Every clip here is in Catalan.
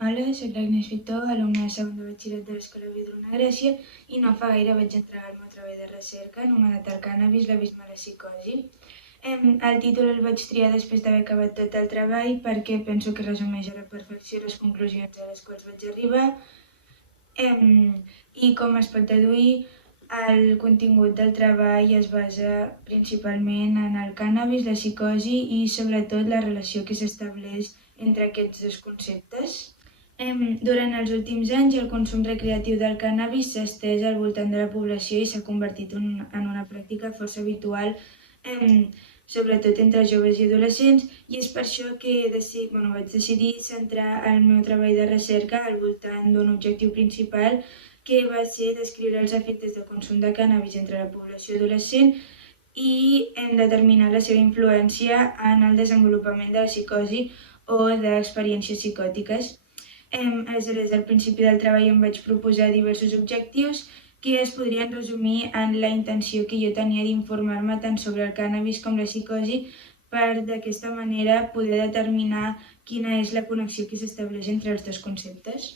Hola, soc l'Agnès Fitó, alumna de segon de batxillerat de l'Escola Vidruna Gràcia i no fa gaire vaig entregar el meu treball de recerca anomenat El cànnabis, l'abisme de la psicosi. El títol el vaig triar després d'haver acabat tot el treball perquè penso que resumeix a la perfecció les conclusions a les quals vaig arribar. I com es pot deduir, el contingut del treball es basa principalment en el cànnabis, la psicosi i sobretot la relació que s'estableix entre aquests dos conceptes. Durant els últims anys, el consum recreatiu del cànnabis s'ha estès al voltant de la població i s'ha convertit en una pràctica força habitual, sobretot entre joves i adolescents, i és per això que vaig decidir centrar el meu treball de recerca al voltant d'un objectiu principal, que va ser descriure els efectes del consum de cànnabis entre la població adolescent i determinar la seva influència en el desenvolupament de la psicosi o d'experiències psicòtiques. Aleshores, al principi del treball em vaig proposar diversos objectius que es podrien resumir en la intenció que jo tenia d'informar-me tant sobre el cànnabis com la psicosi per d'aquesta manera poder determinar quina és la connexió que s'estableix entre els dos conceptes.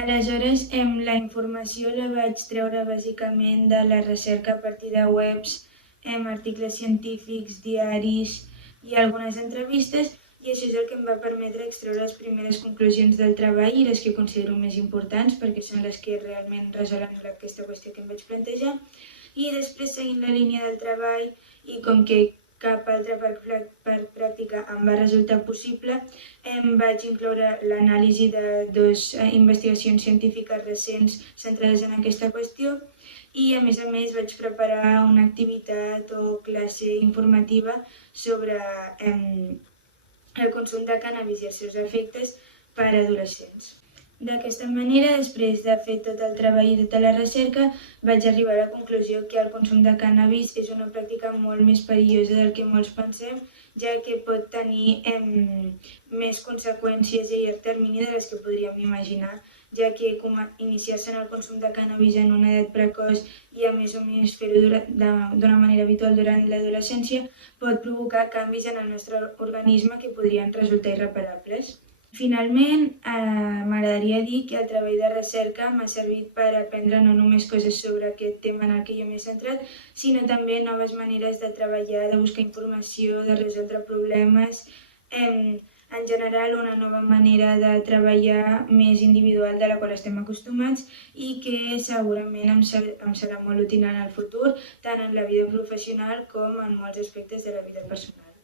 Aleshores, la informació la vaig treure bàsicament de la recerca a partir de webs, articles científics, diaris i algunes entrevistes, i això és el que em va permetre extreure les primeres conclusions del treball i les que considero més importants perquè són les que realment resolen aquesta qüestió que em vaig plantejar. I després, seguint la línia del treball i com que cap altra per pràctica em va resultar possible, vaig incloure l'anàlisi de dues investigacions científiques recents centrades en aquesta qüestió i a més vaig preparar una activitat o classe informativa sobre el consum de cànnabis i els seus efectes per a adolescents. D'aquesta manera, després de fer tot el treball i tota la recerca, vaig arribar a la conclusió que el consum de cànnabis és una pràctica molt més perillosa del que molts pensem, ja que pot tenir més conseqüències a llarg termini de les que podríem imaginar, ja que iniciar-se en el consum de cànnabis en una edat precoç i a més fer-ho d'una manera habitual durant l'adolescència pot provocar canvis en el nostre organisme que podrien resultar irreparables. Finalment, m'agradaria dir que el treball de recerca m'ha servit per aprendre no només coses sobre aquest tema en el que jo m'he centrat, sinó també noves maneres de treballar, de buscar informació, de resoldre problemes, en general una nova manera de treballar més individual de la qual estem acostumats i que segurament em serà molt útil en el futur, tant en la vida professional com en molts aspectes de la vida personal.